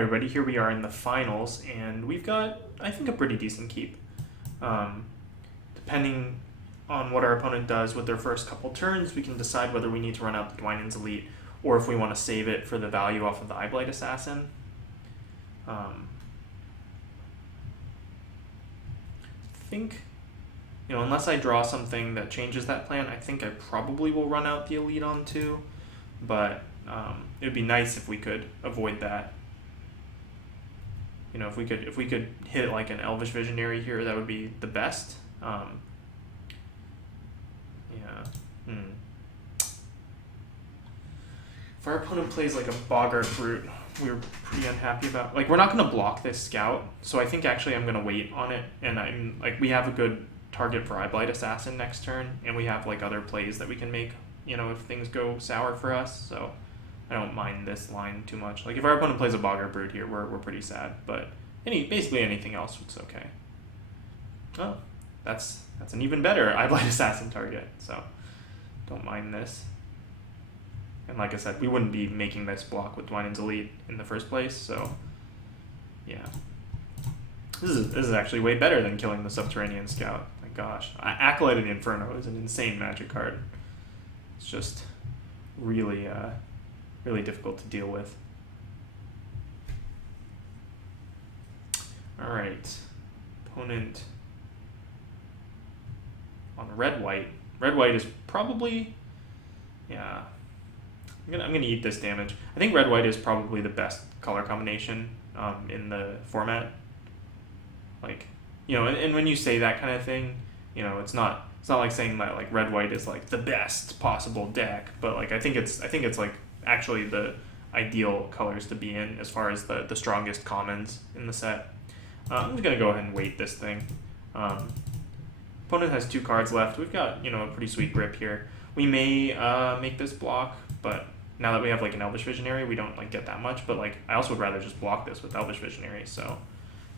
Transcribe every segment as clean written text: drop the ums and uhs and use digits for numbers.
Everybody, here we are in the finals, and we've got, I think, a pretty decent keep. Depending on what our opponent does with their first couple turns, we can decide whether we need to run out the Dwynen's Elite or if we want to save it for the value off of the Eyeblight Assassin. I think, unless I draw something that changes that plan, I think I probably will run out the Elite on 2, but it would be nice if we could avoid that. If we could hit like an Elvish Visionary here, that would be the best. If our opponent plays like a Boggart Brute, we're pretty unhappy about. Like, we're not going to block this Scout, so I think actually I'm going to wait on it. And we have a good target for Eyeblight Assassin next turn, and we have like other plays that we can make, if things go sour for us. So I don't mind this line too much. Like, if our opponent plays a Boggart Brute here, we're pretty sad. But basically anything else is okay. Oh, that's an even better Eyeblight Assassin target. So don't mind this. And like I said, we wouldn't be making this block with Dwynen's Elite in the first place. So yeah, this is actually way better than killing the Subterranean Scout. My gosh, Acolyted Inferno is an insane Magic card. It's just really really difficult to deal with. All right, opponent on red-white. Red-white is probably, yeah. I'm gonna eat this damage. I think red-white is probably the best color combination in the format. Like, and when you say that kind of thing, it's not like saying that like red-white is like the best possible deck, but like I think it's like actually the ideal colors to be in as far as the strongest commons in the set. I'm just gonna go ahead and wait this thing. Opponent has 2 cards left. We've got a pretty sweet grip here. We may make this block, but now that we have like an Elvish Visionary, we don't like get that much. But like I also would rather just block this with Elvish Visionary. So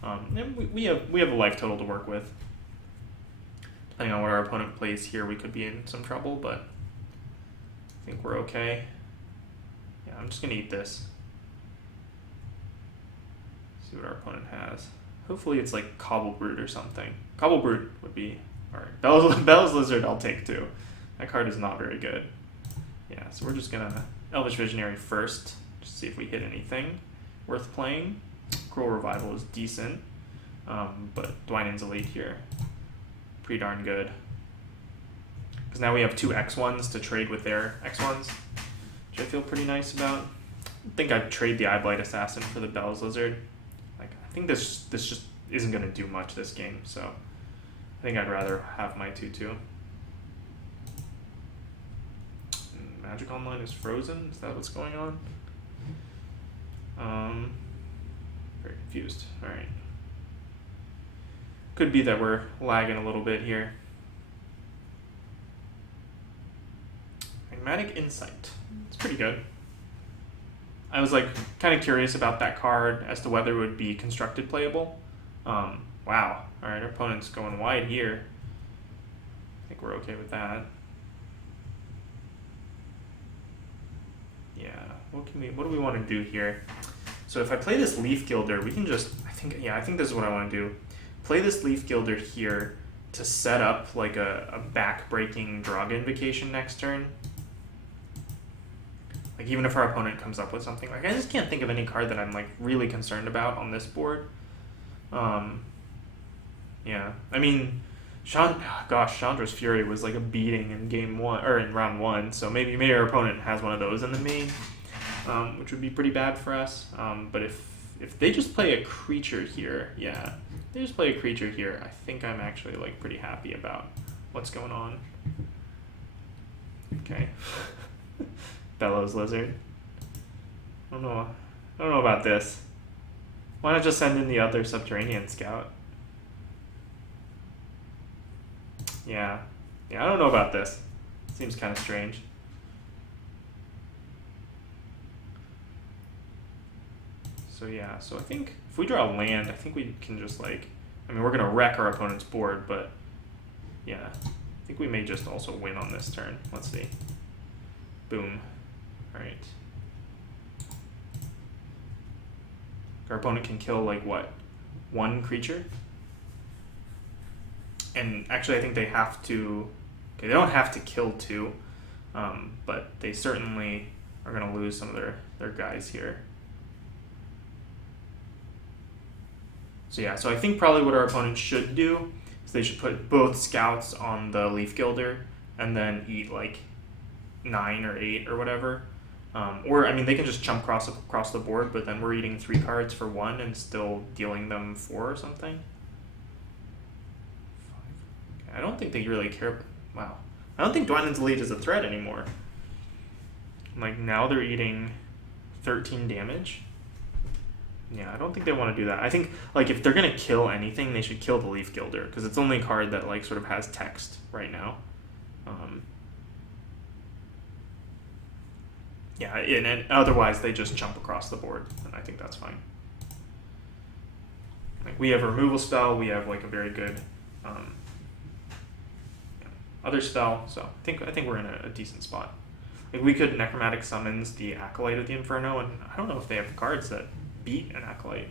and we have a life total to work with. Depending on what our opponent plays here, we could be in some trouble, but I think we're okay. Yeah, I'm just gonna eat this. See what our opponent has. Hopefully it's like Cobble Brute or something. Cobble Brute would be alright. Bell's Lizard I'll take too. That card is not very good. Yeah, so we're just gonna Elvish Visionary first, just see if we hit anything worth playing. Cruel Revival is decent, but Dwynen's Elite here, pretty darn good. Because now we have 2 X1s to trade with their X1s, which I feel pretty nice about. I think I'd trade the Eyeblight Assassin for the Bell's Lizard. Like, I think this just isn't going to do much this game, so I think I'd rather have my 2/2. Magic Online is frozen? Is that what's going on? Very confused. Alright. Could be that we're lagging a little bit here. Pragmatic Insight. It's pretty good. I was like kind of curious about that card as to whether it would be constructed playable. Wow. Alright, our opponent's going wide here. I think we're okay with that. Yeah, what do we want to do here? So if I play this Leaf Gilder, we can just, I think this is what I want to do. Play this Leaf Gilder here to set up like a back-breaking Draga Invocation next turn. Like, even if our opponent comes up with something, like I just can't think of any card that I'm like really concerned about on this board. Yeah, I mean, Chandra's Fury was like a beating in game 1 or in round 1, so maybe our opponent has one of those in the main, which would be pretty bad for us. But if they just play a creature here, yeah, they just play a creature here, I think I'm actually like pretty happy about what's going on. Okay. Bellows Lizard. I don't know about this. Why not just send in the other Subterranean Scout? Yeah, I don't know about this. Seems kind of strange. So yeah, so I think if we draw land, I think we can just like, I mean, we're gonna wreck our opponent's board, but yeah, I think we may just also win on this turn. Let's see. Boom. All right. Our opponent can kill like what? One creature? And actually I think they have to, okay, they don't have to kill two, but they certainly are going to lose some of their guys here. So yeah, so I think probably what our opponent should do is they should put both scouts on the Leaf Gilder and then eat like 9 or 8 or whatever. Or, I mean, they can just chump across the board, but then we're eating 3 cards for 1 and still dealing them 4 or something. Okay, I don't think they really care. Wow. I don't think Dwynen's Elite is a threat anymore. Like, now they're eating 13 damage. Yeah, I don't think they want to do that. I think, like, if they're going to kill anything, they should kill the Leaf Gilder, because it's the only card that, like, sort of has text right now. Yeah, and otherwise they just jump across the board, and I think that's fine. Like, we have a removal spell, we have like a very good other spell, so I think we're in a decent spot. Like, we could Necromantic Summons the Acolyte of the Inferno, and I don't know if they have cards that beat an Acolyte.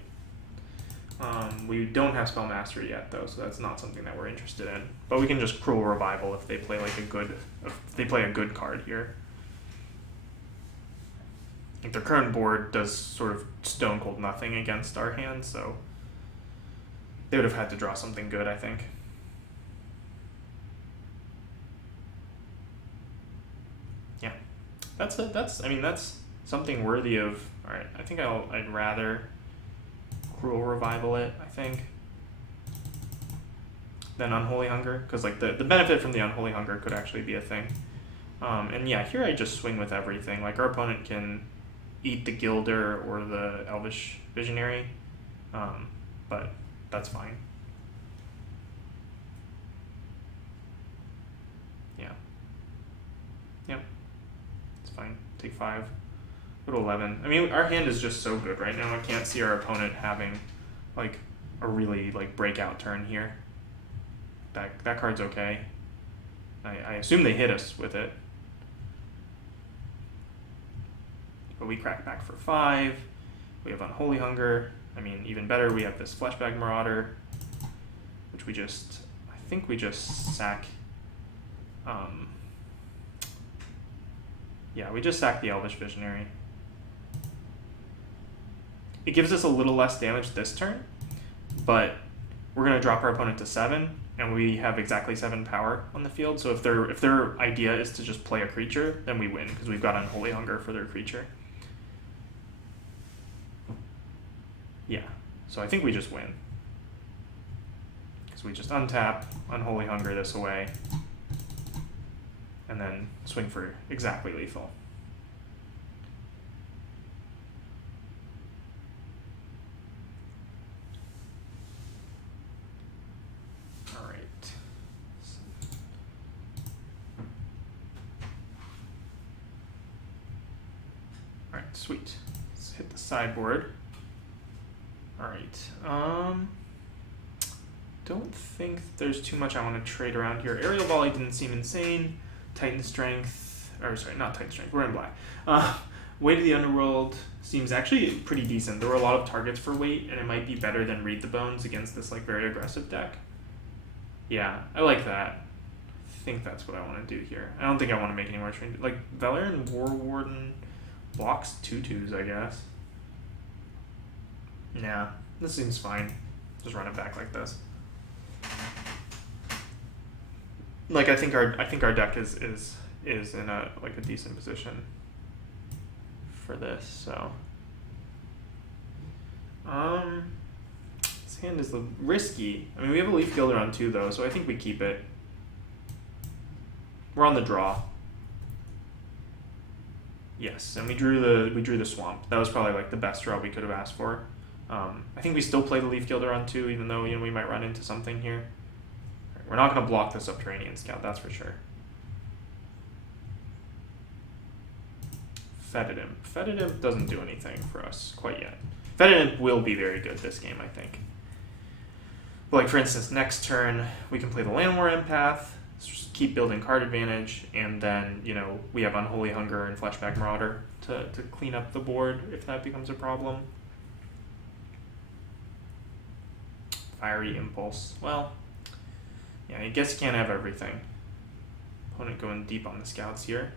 We don't have Spell Mastery yet though, so that's not something that we're interested in. But we can just Cruel Revival if they play like if they play a good card here. Like, their current board does sort of stone cold nothing against our hand, so they would have had to draw something good, I think. Yeah, that's something worthy of. All right, I think I'd rather Cruel Revival it, I think, than Unholy Hunger, because like the benefit from the Unholy Hunger could actually be a thing. And yeah, here I just swing with everything. Like, our opponent can eat the Gilder or the Elvish Visionary, but that's fine. Yeah. Yep. It's fine. Take 5. Go to 11. I mean, our hand is just so good right now. I can't see our opponent having like a really like breakout turn here. That card's okay. I assume they hit us with it. But we crack back for 5. We have Unholy Hunger. I mean, even better, we have this Fleshbag Marauder, which I think we just sack. Yeah, we just sack the Elvish Visionary. It gives us a little less damage this turn, but we're going to drop our opponent to 7, and we have exactly 7 power on the field. So if their idea is to just play a creature, then we win, because we've got Unholy Hunger for their creature. Yeah, so I think we just win, because we just untap, Unholy Hunger this away, and then swing for exactly lethal. All right. All right, sweet. Let's hit the sideboard. Alright, don't think there's too much I want to trade around here. Aerial Volley didn't seem insane. Titan Strength, or sorry, not Titan Strength, we're in black. Weight of the Underworld seems actually pretty decent. There were a lot of targets for weight, and it might be better than Read the Bones against this like very aggressive deck. Yeah, I like that. I think that's what I want to do here. I don't think I want to make any more changes. Like, Valerian War Warden blocks 2/2s, I guess. Yeah, this seems fine. Just run it back like this. Like, I think our deck is in a decent position for this. So, this hand is risky. I mean, we have a Leaf Gilder on 2 though, so I think we keep it. We're on the draw. Yes, and we drew the Swamp. That was probably like the best draw we could have asked for. I think we still play the Leaf Gilder on 2, even though we might run into something here. Right, we're not going to block the Subterranean Scout, that's for sure. Fetid Imp. Fetid Imp doesn't do anything for us quite yet. Fetid Imp will be very good this game, I think. But like, for instance, next turn we can play the Landwar Empath, just keep building card advantage, and then we have Unholy Hunger and Fleshbag Marauder to clean up the board if that becomes a problem. Fiery Impulse. Well, yeah, I guess you can't have everything. Opponent going deep on the scouts here.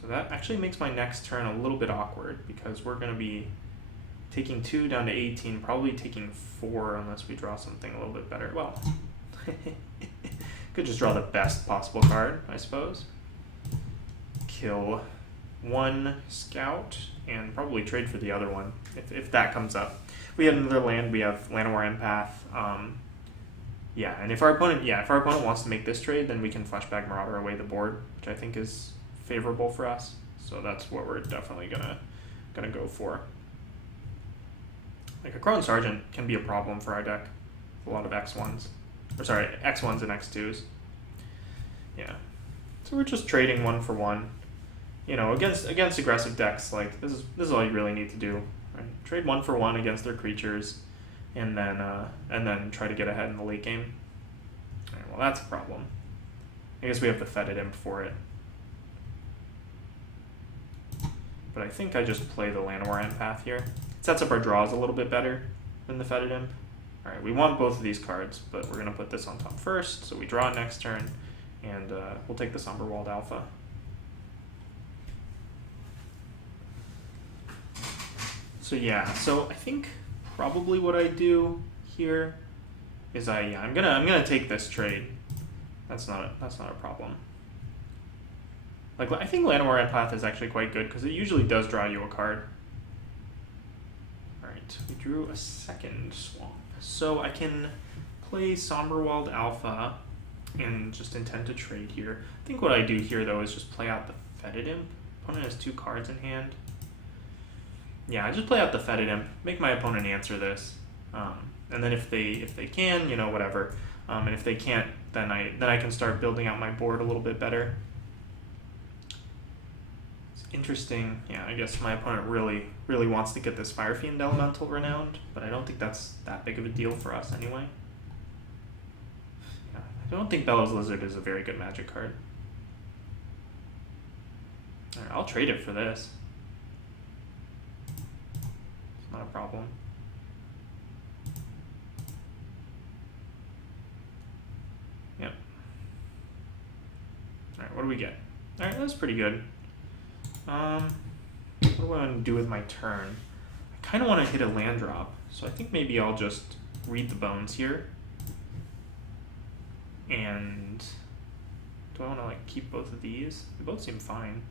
So that actually makes my next turn a little bit awkward because we're going to be taking 2 down to 18, probably taking 4 unless we draw something a little bit better. Well, could just draw the best possible card, I suppose. Kill 1 scout and probably trade for the other one if that comes up. We have another land. We have Llanowar Empath. Yeah, and if our opponent wants to make this trade, then we can Fleshback Marauder away the board, which I think is favorable for us. So that's what we're definitely gonna go for. Like a Crone Sergeant can be a problem for our deck. A lot of X1s. Or sorry, X1s and X2s. Yeah. So we're just trading 1 for 1. You know, against aggressive decks, like this is all you really need to do. Right? Trade 1 for 1 against their creatures, and then try to get ahead in the late game. Alright, well that's a problem. I guess we have the Fetid Imp for it. But I think I just play the Llanowar Empath here. It sets up our draws a little bit better than the Fetid Imp. Alright, we want both of these cards, but we're going to put this on top first, so we draw it next turn, and we'll take the Somberwald Alpha. So yeah, so I think probably what I do here is I'm gonna take this trade. That's not a problem. Like I think Llanowar Empath is actually quite good because it usually does draw you a card. All right, we drew a second swamp, so I can play Somberwald Alpha and just intend to trade here. I think what I do here though is just play out the Fetid Imp. Opponent has 2 cards in hand. Yeah, I just play out the Fetid Imp, make my opponent answer this, and then if they can, you know, whatever, and if they can't, then I can start building out my board a little bit better. It's interesting. Yeah, I guess my opponent really wants to get this Fire Fiend Elemental Renowned, but I don't think that's that big of a deal for us anyway. Yeah, I don't think Bellows Lizard is a very good Magic card. All right, I'll trade it for this. Not a problem. Yep. Alright, what do we get? Alright, that's pretty good. What do I want to do with my turn? I kind of want to hit a land drop, so I think maybe I'll just read the bones here. And do I want to like keep both of these? They both seem fine.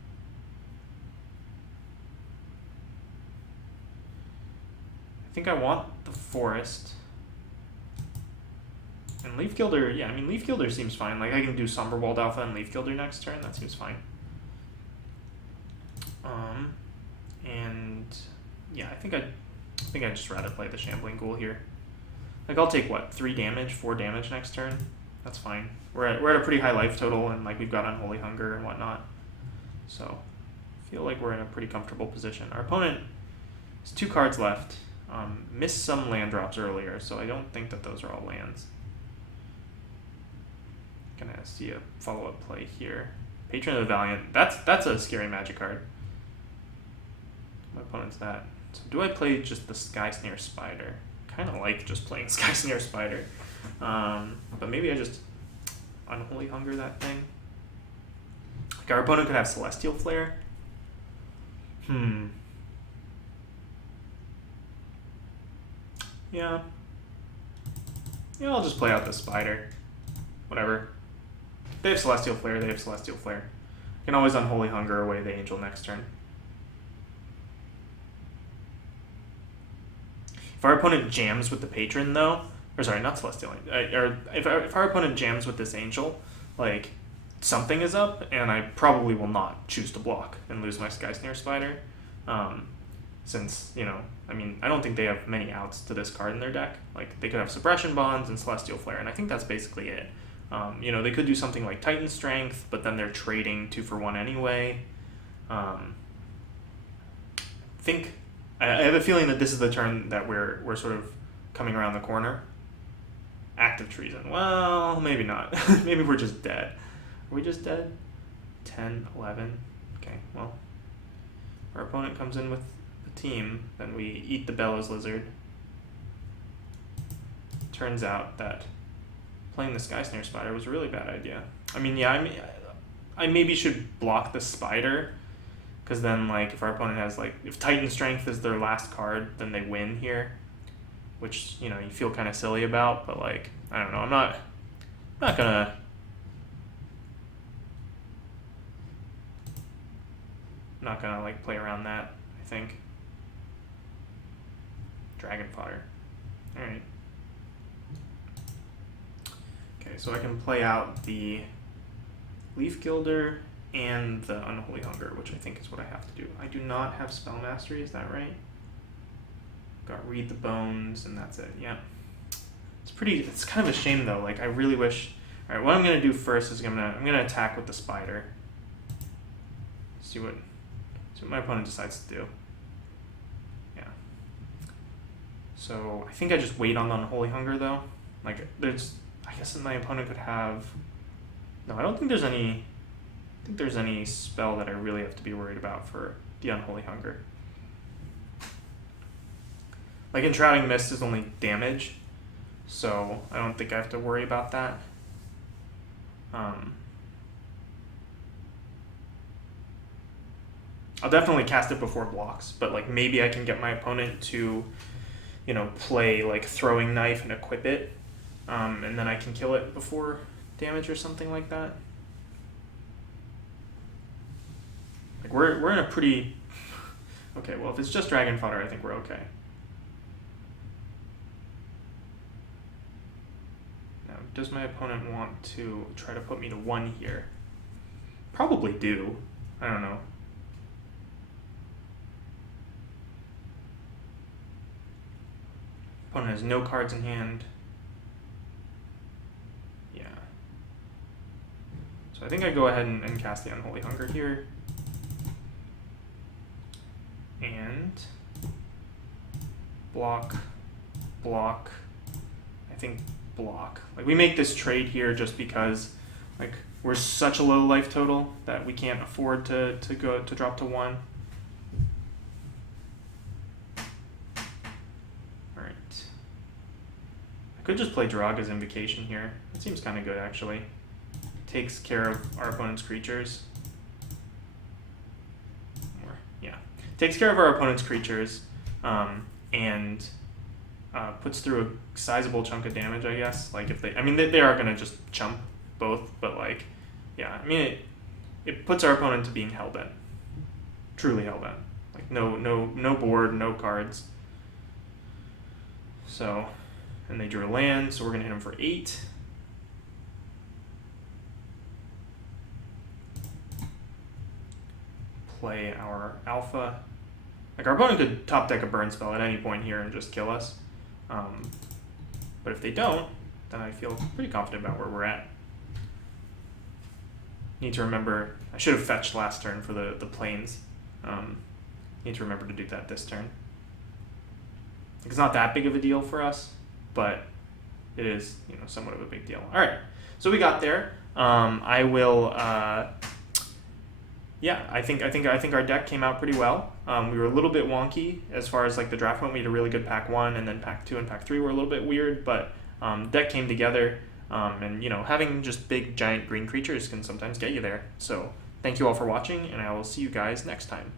I think I want the forest. And Leaf Gilder, yeah, I mean Leaf Gilder seems fine. Like I can do Somberwald Alpha and Leaf Gilder next turn, that seems fine. And yeah, I think I'd just rather play the Shambling Ghoul here. Like I'll take what, 3 damage, 4 damage next turn? That's fine. We're at a pretty high life total and like we've got Unholy Hunger and whatnot. So I feel like we're in a pretty comfortable position. Our opponent has 2 cards left. Missed some land drops earlier, so I don't think that those are all lands. Gonna see a follow-up play here. Patron of the Valiant. That's a scary Magic card. My opponent's that. So do I play just the Sky Snare Spider? Kind of like just playing Sky Snare Spider. But maybe I just Unholy Hunger that thing. Like our opponent could have Celestial Flare. Yeah, I'll just play out the Spider. Whatever. They have Celestial Flare, they have Celestial Flare. I can always Unholy Hunger away the Angel next turn. If our opponent jams with the Patron though, or sorry, not Celestial, or if our opponent jams with this Angel, like, something is up, and I probably will not choose to block and lose my Sky Snare Spider. Since, you know, I mean, I don't think they have many outs to this card in their deck. Like, they could have Suppression Bonds and Celestial Flare, and I think that's basically it. You know, they could do something like Titan Strength, but then they're trading 2 for 1 anyway. I have a feeling that this is the turn that we're sort of coming around the corner. Active Treason. Well, maybe not. Maybe we're just dead. Are we just dead? 10, 11. Okay, well, our opponent comes in with the team, then we eat the Bellows Lizard. turns out that playing the Sky Snare Spider was a really bad idea. I mean, yeah, I maybe should block the Spider, because then, like, if our opponent has, like, if Titan Strength is their last card, then they win here, which, you know, you feel kind of silly about, but, like, I don't know, I'm not gonna... like, play around that, I think. Dragon Fodder. Alright. Okay, so I can play out the Leaf Gilder and the Unholy Hunger, which I think is what I have to do. I do not have Spell Mastery, is that right? Got Read the Bones, and that's it, yeah. It's kind of a shame though, like I really wish... Alright, what I'm gonna do first is I'm gonna attack with the Spider. See what my opponent decides to do. Yeah. So I think I just wait on the Unholy Hunger though. Like I guess my opponent could have... No, I don't think there's any... I think there's any spell that I really have to be worried about for the Unholy Hunger. Like, Enshrouding Mist is only damage, so I don't think I have to worry about that. I'll definitely cast it before blocks, but, like, maybe I can get my opponent to, you know, play, like, Throwing Knife and equip it, and then I can kill it before damage or something like that. Like, we're in a pretty... Okay, well, if it's just Dragon Fodder, I think we're okay. Now, does my opponent want to try to put me to 1 here? Probably do. I don't know. Opponent has no cards in hand. Yeah. So I think I go ahead and cast the Unholy Hunger here. And block, I think block. Like, we make this trade here just because, like, we're such a low life total that we can't afford to drop to 1. Alright. I could just play Draga's Invocation here. It seems kind of good, actually. Takes care of our opponent's creatures. Takes care of our opponent's creatures, and puts through a sizable chunk of damage, I guess. Like, if they are gonna just chump both, but, like, yeah, I mean, it puts our opponent to being hellbent, truly hellbent. Like, no board, no cards. So, and they drew a land, so we're gonna hit them for 8. Play our alpha. Like, our opponent could top deck a burn spell at any point here and just kill us. But if they don't, then I feel pretty confident about where we're at. Need to remember, I should have fetched last turn for the planes. Need to remember to do that this turn. It's not that big of a deal for us, but it is, you know, somewhat of a big deal. All right, so we got there. I will. Yeah, I think our deck came out pretty well. We were a little bit wonky as far as, like, the draft went. We had a really good pack 1, and then pack 2 and pack 3 were a little bit weird, but deck came together. And, you know, having just big giant green creatures can sometimes get you there. So thank you all for watching, and I will see you guys next time.